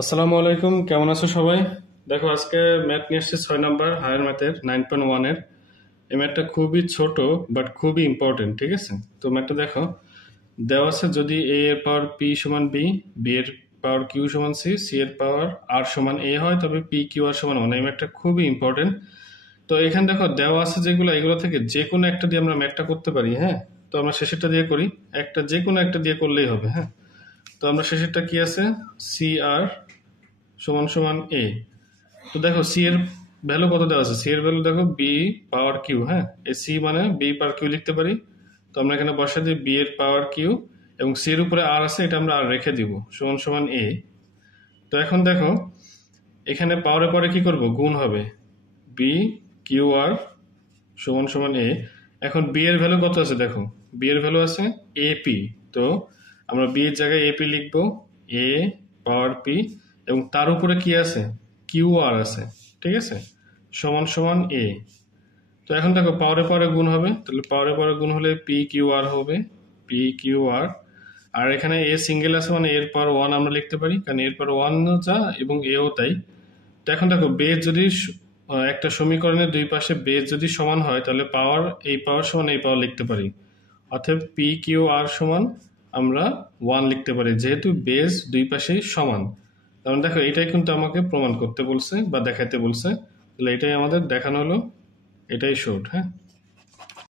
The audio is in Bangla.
আসসালামু আলাইকুম, কেমন আছো সবাই? দেখো, আজকে ম্যাথ নিয়ে এসেছে 6 নম্বর হায়ার ম্যাথের 9.1 এর। এই ম্যাথটা খুবই ছোট বাট খুবই ইম্পর্টেন্ট, ঠিক আছে? তো ম্যাথটা দেখো, দেওয়া আছে যদি এ এর পাওয়ার পি সমান বি, বি এর পাওয়ার কিউ সমান সি, সি এর পাওয়ার আর সমান এ হয়, তবে পি কিউ আর সমান 1। এই ম্যাথটা খুবই ইম্পর্টেন্ট। তো এখানে দেখো দেওয়া আছে যেগুলো, এগুলো থেকে যে কোনো একটা দিয়ে আমরা ম্যাথটা করতে পারি, হ্যাঁ? তো আমরা শেষেরটা দিয়ে করি, যে কোনো একটা দিয়ে করলেই হবে, হ্যাঁ? তো আমরা শেষেরটা কি আছে, সি আর সমান সমান এ। তো দেখো সি এর ভ্যালু কত দেওয়া আছে, সি এর ভ্যালু দেখো বি পাওয়ার কিউ, হ্যাঁ? এই সি মানে বি পাওয়ার কিউ লিখতে পারি। তো আমরা এখানে বসা দিই বি এর পাওয়ার কিউ, এবং সি এর উপরে আর আছে, এটা আমরা আর রেখে দিব, সমান সমান এ। তো এখন দেখো এখানে পাওয়ারে পরে কি করব, গুণ হবে, বি কিউ আর সমান সমান এ। এখন বি এর ভ্যালু কত আছে দেখো, বি এর ভ্যালু আছে এপি। তো আমরা বি এর জায়গায় এপি লিখবো, এ পাওয়ার পি, এবং তার উপরে কি আছে, কিউ আর আছে, ঠিক আছে, সমান সমান এ। তো এখন দেখো পাওয়ারে পাওয়ারে গুণ হবে, তাহলে পাওয়ারে পাওয়ারে গুণ হলে পি কিউ আর হবে, পি কিউ আর। আর এখানে এ সিঙ্গেল আছে মানে এর পাওয়ার ওয়ান আমরা লিখতে পারি, কারণ এর পাওয়ার ওয়ান যা এবং এও তাই। তো এখন দেখো বেজ যদি একটা সমীকরণের দুই পাশে বেজ যদি সমান হয়, তাহলে পাওয়ার এই পাওয়ার সমান এই পাওয়ার লিখতে পারি। অতএব পি কিউ আর সমান আমরা ওয়ান লিখতে পারি, যেহেতু বেজ দুই পাশেই সমান। কারণ দেখো এটাই কিন্তু আমাকে প্রমাণ করতে বলছে বা দেখাতে বলছে, তাহলে এটাই আমাদের দেখানো হলো, এটাই শর্ট, হ্যাঁ।